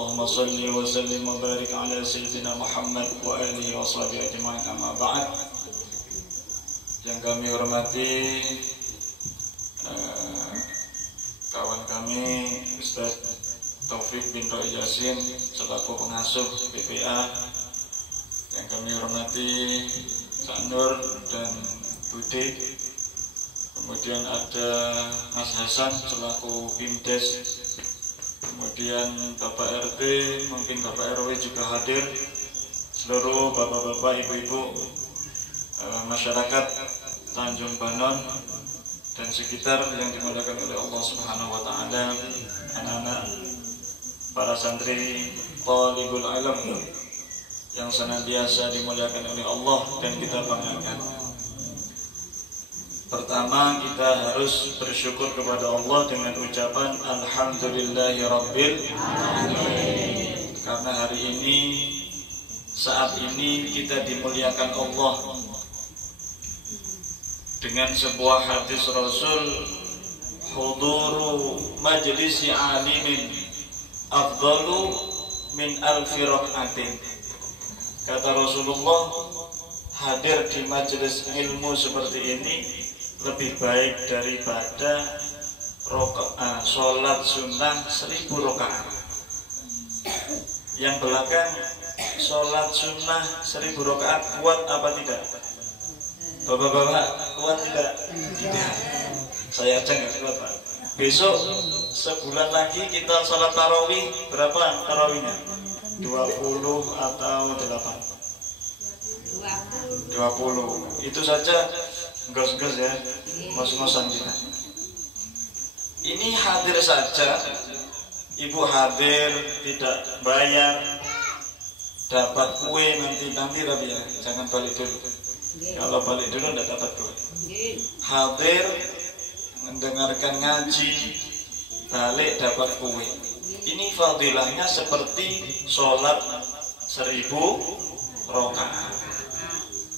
Allahumma salli wa sallim wa barik ala sayyidina Muhammad wa alihi wa sahbihi ajma'in, amma ba'd. Yang kami hormati kawan kami Ustaz Taufik bin Roy Yasin selaku pengasuh BPA, yang kami hormati Cak Nur dan Budi, kemudian ada Mas Hasan selaku Pimdes, kemudian Bapak RT, mungkin Bapak RW juga hadir, seluruh bapak-bapak, ibu-ibu, masyarakat Tanjung Banon dan sekitar yang dimuliakan oleh Allah Subhanahu wa taala, anak-anak para santri Thalibul Ilm yang senantiasa dimuliakan oleh Allah dan kita banggakan. Pertama, kita harus bersyukur kepada Allah dengan ucapan Alhamdulillahirabbil alamin. Karena hari ini, saat ini kita dimuliakan Allah dengan sebuah hadis Rasul, huduru majlisi alimin afdalu min alfi rak'atin. Kata Rasulullah, hadir di majelis ilmu seperti ini lebih baik daripada sholat sunnah 1000 rakaat. Yang belakang, sholat sunnah 1000 rakaat kuat apa tidak? Bapak-bapak, kuat tidak? Tidak. Saya aja nggak kuat, Pak. Besok sebulan lagi kita sholat tarawih, berapa tarawihnya? 20 atau 8? 20. Itu saja gos-gos ya, ngos-ngosan kita. Ini hadir saja, ibu hadir tidak bayar, dapat kue nanti tapi ya jangan balik dulu. Kalau balik dulu tidak dapat kue. Hadir mendengarkan ngaji, balik dapat kue. Ini fadilahnya seperti sholat 1000 rakaat.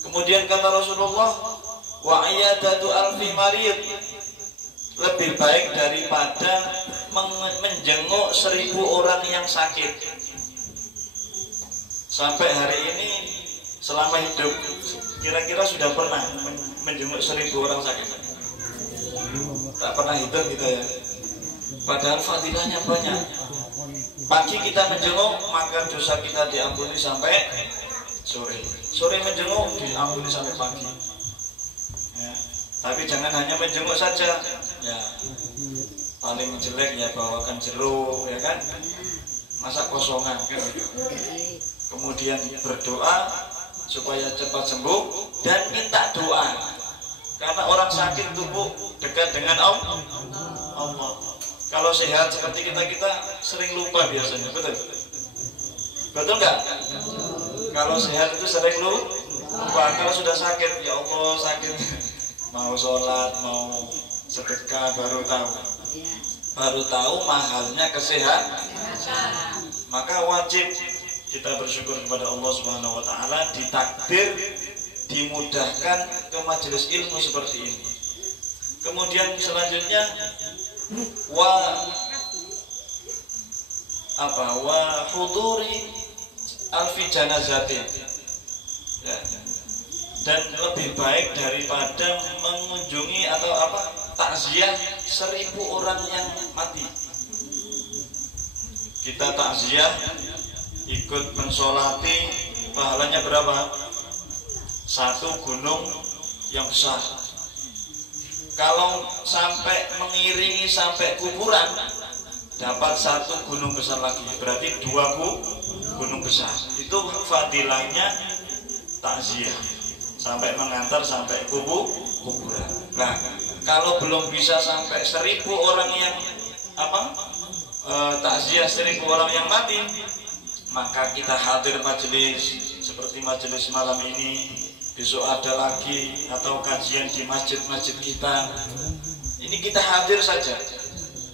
Kemudian kata Rasulullah, wa iyadatu alfi marid, lebih baik daripada menjenguk 1000 orang yang sakit. Sampai hari ini selama hidup kira-kira sudah pernah menjenguk 1000 orang sakit? Tak pernah hidup kita ya. Padahal fadilahnya banyak. Pagi kita menjenguk, maka dosa kita diampuni sampai sore. Sore menjenguk, diampuni sampai pagi. Ya. Tapi jangan hanya menjenguk saja. Ya, paling jelek ya bawakan jeruk, ya kan? Masa kosongan kan? Kemudian berdoa supaya cepat sembuh dan minta doa. Karena orang sakit tubuh dekat dengan Allah. Kalau sehat seperti kita sering lupa biasanya, betul? Betul nggak? Kalau sehat itu sering lupa. Kalau sudah sakit, ya Allah sakit, mau sholat, mau sedekah, baru tahu mahalnya kesehatan. Maka wajib kita bersyukur kepada Allah Subhanahu wa taala, ditakdir dimudahkan ke majelis ilmu seperti ini. Kemudian selanjutnya wa huduri alfi janazatin, ya. Dan lebih baik daripada mengunjungi atau takziah 1000 orang yang mati. Kita takziah, ikut mensolati, pahalanya berapa? 1 gunung yang besar. Kalau sampai mengiringi sampai kuburan, dapat 1 gunung besar lagi. Berarti 2 gunung besar. Itu fadilahnya takziah, sampai mengantar sampai kuburan. Nah, kalau belum bisa sampai 1000 orang yang takziah 1000 orang yang mati, maka kita hadir majelis seperti majelis malam ini. Besok ada lagi atau kajian di masjid-masjid kita. Ini kita hadir saja,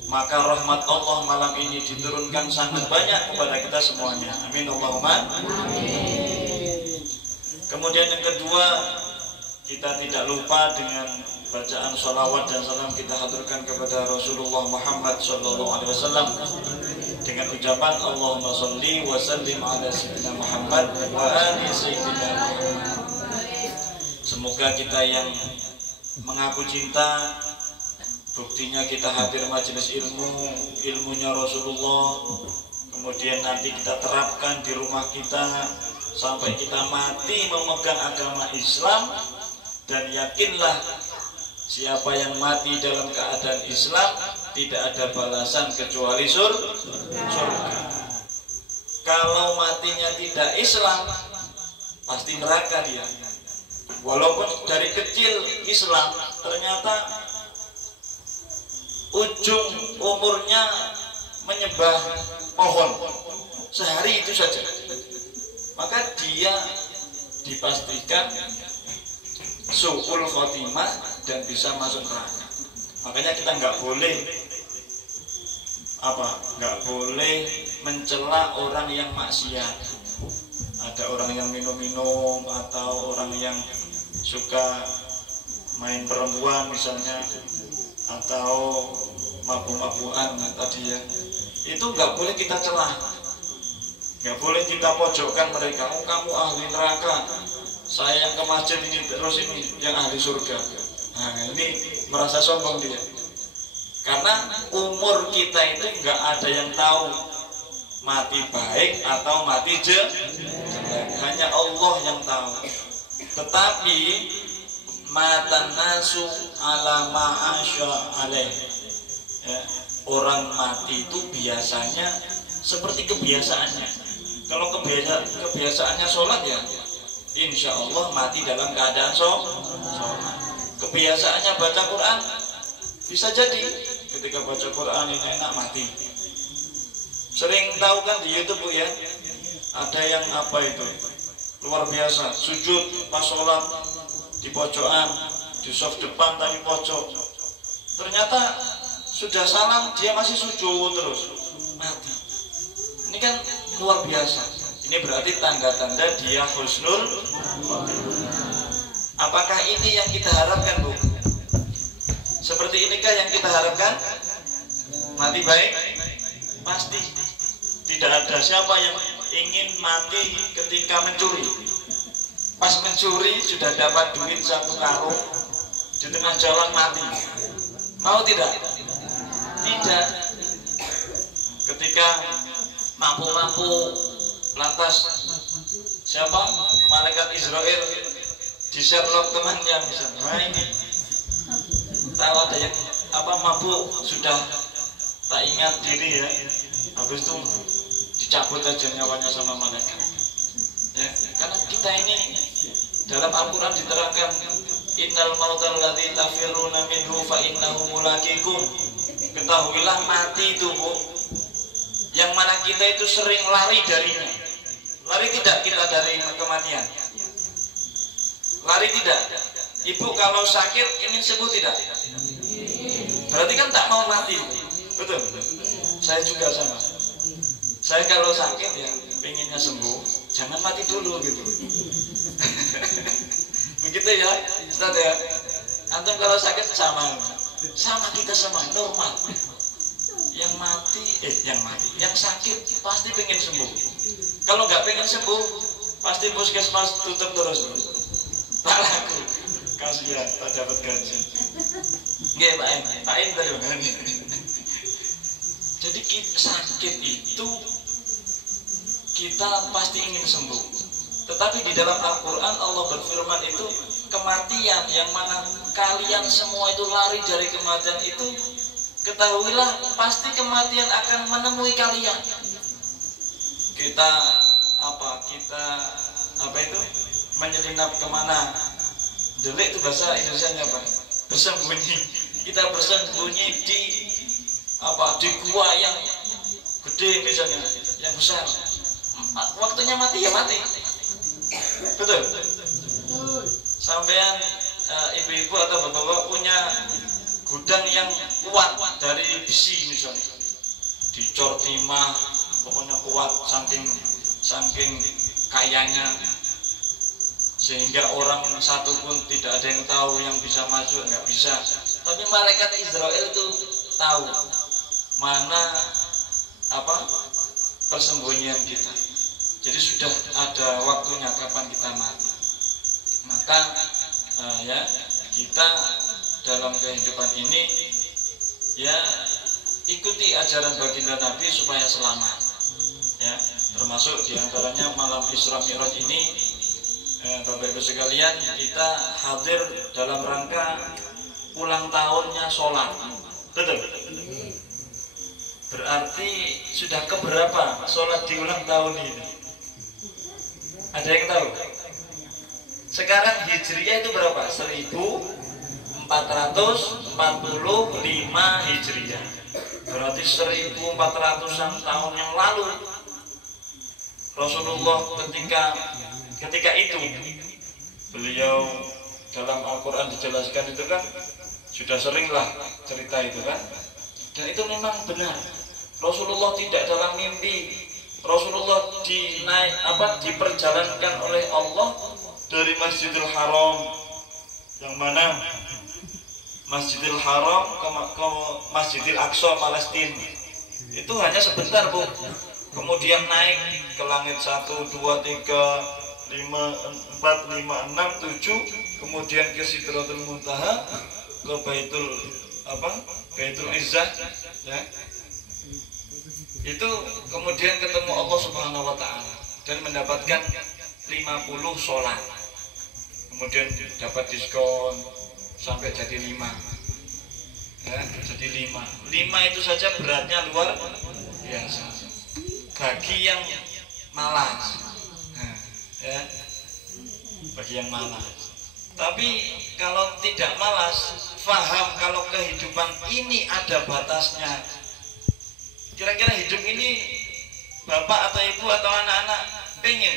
maka rahmat Allah malam ini diturunkan sangat banyak kepada kita semuanya. Amin Allahumma amin. Kemudian yang kedua, kita tidak lupa dengan bacaan sholawat dan salam kita haturkan kepada Rasulullah Muhammad SAW dengan dengan ucapan Allahumma sholli wa sallim ala sayyidina Muhammad wa ali sayyidina Muhammad. Semoga kita yang mengaku cinta, buktinya kita hadir majelis ilmu, ilmunya Rasulullah, kemudian nanti kita terapkan di rumah kita sampai kita mati memegang agama Islam. Dan yakinlah, siapa yang mati dalam keadaan Islam tidak ada balasan kecuali surga. Kalau matinya tidak Islam, pasti neraka dia. Walaupun dari kecil Islam, ternyata ujung umurnya menyembah pohon sehari itu saja, maka dia dipastikan su'ul khotimah dan bisa masuk neraka. Makanya kita nggak boleh mencela orang yang maksiat. Ada orang yang minum-minum atau orang yang suka main perempuan misalnya, atau mabuk-mabukan tadi ya, itu nggak boleh kita celah, nggak boleh kita pojokkan mereka. Oh, kamu ahli neraka, saya yang ke masjid ini terus ini yang ahli surga. Nah, ini merasa sombong dia, karena umur kita itu nggak ada yang tahu mati baik atau mati jelek, hanya Allah yang tahu. Tetapi matan nasu ala ma'asya alaih, ya, orang mati itu biasanya seperti kebiasaannya. Kalau kebiasaannya sholat, ya insya Allah mati dalam keadaan sholat. Kebiasaannya baca Quran, bisa jadi ketika baca Quran ini enak mati. Sering tahu kan di YouTube, Bu, ya, ada yang apa itu luar biasa, sujud pas sholat di pojokan, di soft depan tapi pojok. Ternyata sudah salam dia masih sujud terus, mati. Ini kan luar biasa. Ini berarti tanda-tanda dia husnul khotimah. Apakah ini yang kita harapkan, Bu? Seperti inikah yang kita harapkan? Mati baik? Pasti tidak ada siapa yang ingin mati ketika mencuri. Pas mencuri sudah dapat duit 1 karung, di tengah jalan mati. Mau tidak? Tidak. Ketika mampu-mampu, lantas siapa? Malaikat Israel di Sherlock temannya misalnya. Nah, ini tahu ada yang mabuk sudah tak ingat diri, ya, habis itu dicabut aja nyawanya sama malaikat, ya. Karena kita ini dalam Al-Quran diterangkan, innal mautal ladzi tafirruna minhu fa innahu mulaqikum. Ketahuilah mati itu, Bu, yang mana kita itu sering lari darinya. Lari tidak kita dari kematian? Lari tidak? Ibu kalau sakit ingin sembuh tidak? Berarti kan tak mau mati, betul? Saya juga sama. Saya kalau sakit ya pengennya sembuh, jangan mati dulu gitu. Begitu ya, Ustaz ya. Antum kalau sakit sama kita semua normal. Yang sakit pasti pengen sembuh. Kalau nggak pengen sembuh, pasti puskesmas tutup terus. Tak laku, kasihan, tak dapat gaji. Nggih, Pak In tadi bagaimana? Jadi sakit itu kita pasti ingin sembuh. Tetapi di dalam Al-Quran Allah berfirman itu kematian yang mana kalian semua itu lari dari kematian itu, ketahuilah pasti kematian akan menemui kalian. Kita menyelinap kemana? Delik itu bahasa Indonesianya apa? Bersembunyi. Kita bersembunyi di gua yang gede misalnya, yang besar. Waktunya mati ya mati. Betul. Sampean ibu-ibu atau bapak-bapak punya gudang yang kuat dari besi misalnya, dicor timah, pokoknya kuat saking kayanya, sehingga orang satu pun tidak ada yang tahu yang bisa masuk, nggak bisa. Tapi malaikat Israel itu tahu mana persembunyian kita. Jadi sudah ada waktunya kapan kita mati. Maka ya kita dalam kehidupan ini ya ikuti ajaran baginda Nabi supaya selamat. Ya, termasuk diantaranya malam Isra Mi'raj ini, Bapak Ibu sekalian, kita hadir dalam rangka ulang tahunnya sholat. Betul? Berarti sudah keberapa sholat di ulang tahun ini? Ada yang tahu? Sekarang Hijriah itu berapa? 1445 Hijriah. Berarti 1400-an tahun yang lalu Rasulullah ketika itu beliau dalam Al-Quran dijelaskan itu kan sudah seringlah cerita itu kan, dan itu memang benar. Rasulullah tidak dalam mimpi. Rasulullah diperjalankan oleh Allah dari Masjidil Haram, yang mana Masjidil Haram ke Masjidil Aqsa Palestina itu hanya sebentar, Bu. Kemudian naik ke langit 1, 2, 3, 5, 4, 5, 6, 7, kemudian ke Sidratul Muntaha, ke Baitul Izzah, ya. Itu kemudian ketemu Allah Subhanahu wa taala dan mendapatkan 50 sholat. Kemudian dapat diskon sampai jadi 5. Ya, jadi 5. 5 itu saja beratnya luar biasa. Bagi yang malas, ya, bagi yang malas. Tapi kalau tidak malas, faham kalau kehidupan ini ada batasnya. Kira-kira hidup ini bapak atau ibu atau anak-anak pengen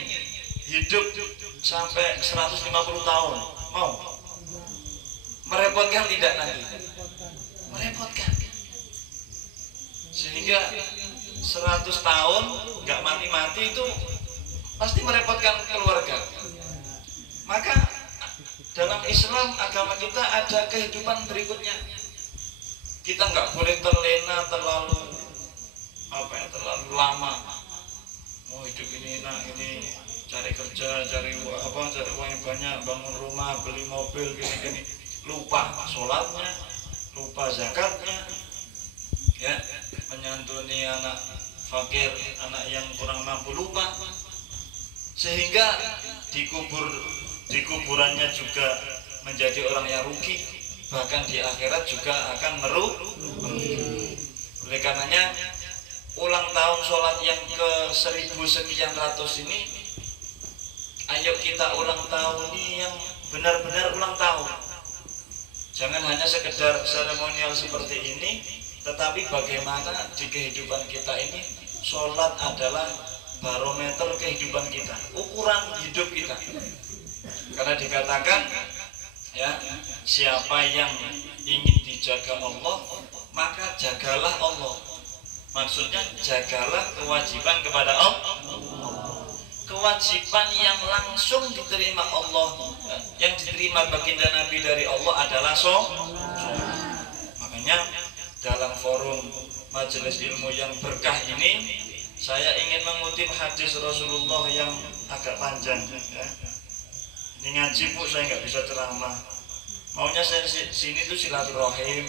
hidup sampai 150 tahun, mau? Merepotkan tidak nanti? Merepotkan. Sehingga 100 tahun nggak mati-mati itu pasti merepotkan keluarga. Maka dalam Islam, agama kita ada kehidupan berikutnya. Kita nggak boleh terlena terlalu lama. Mau hidup ini, ini cari kerja, cari uang yang banyak, bangun rumah, beli mobil, gini. Lupa sholatnya, lupa zakatnya, ya, menyantuni anak fakir, anak yang kurang mampu, lupa. Sehingga di kuburannya juga menjadi orang yang rugi, bahkan di akhirat juga akan merugi. Oleh karenanya ulang tahun sholat yang ke 1900 ini, ayo kita ulang tahun ini yang benar-benar ulang tahun. Jangan hanya sekedar seremonial seperti ini, tetapi bagaimana di kehidupan kita ini sholat adalah barometer kehidupan kita, ukuran hidup kita. Karena dikatakan, ya, siapa yang ingin dijaga Allah, maka jagalah Allah. Maksudnya jagalah kewajiban kepada Allah. Kewajiban yang langsung diterima Allah, yang diterima baginda Nabi dari Allah adalah sholat. Makanya dalam forum majelis ilmu yang berkah ini, saya ingin mengutip hadis Rasulullah yang agak panjang, ya. Ini ngaji, Bu, saya nggak bisa ceramah. Maunya saya sini tuh silaturahim,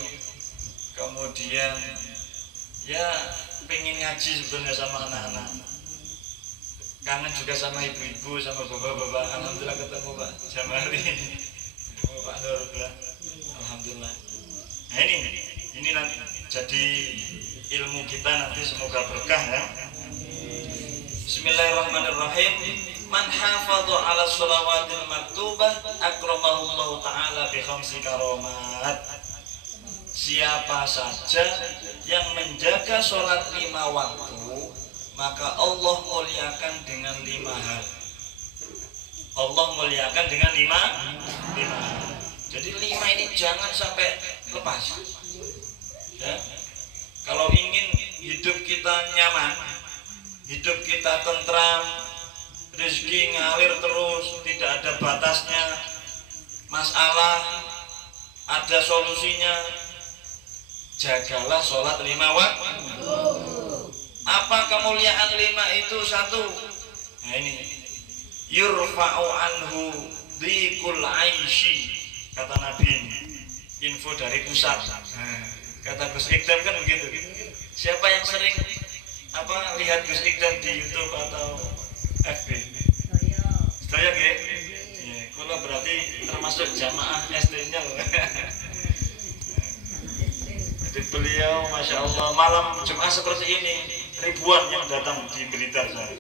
kemudian ya pengen ngaji sebenarnya sama anak-anak, kangen juga sama ibu-ibu, sama bapak-bapak. Alhamdulillah ketemu Pak Jamali, ketemu Pak Nur, ya. Alhamdulillah. Nah ini nanti jadi ilmu kita nanti semoga berkah, ya. Bismillahirrahmanirrahim. Man hafadhu ala sholawatil maktubah akramahullahu ta'ala bi khamsi karomat. Siapa saja yang menjaga sholat 5 waktu, maka Allah muliakan dengan 5 hal. Allah muliakan dengan 5 hal. Jadi 5 ini jangan sampai lepas, ya. Kalau ingin hidup kita nyaman, hidup kita tentram, rezeki ngalir terus, tidak ada batasnya, masalah ada solusinya, jagalah sholat 5 waktu. Apa kemuliaan 5 itu? 1. Nah ini, yurfa'u anhu dhikul aishi, kata Nabi ini. Info dari pusat. Kata Gus Ikdam kan begitu. Siapa yang sering lihat Gus Ikdam di YouTube atau FB? Saya nggih. Ya, kula berarti termasuk jamaah SD-nya loh. Jadi beliau Masya Allah malam Jumat seperti ini ribuan yang datang di Blitar.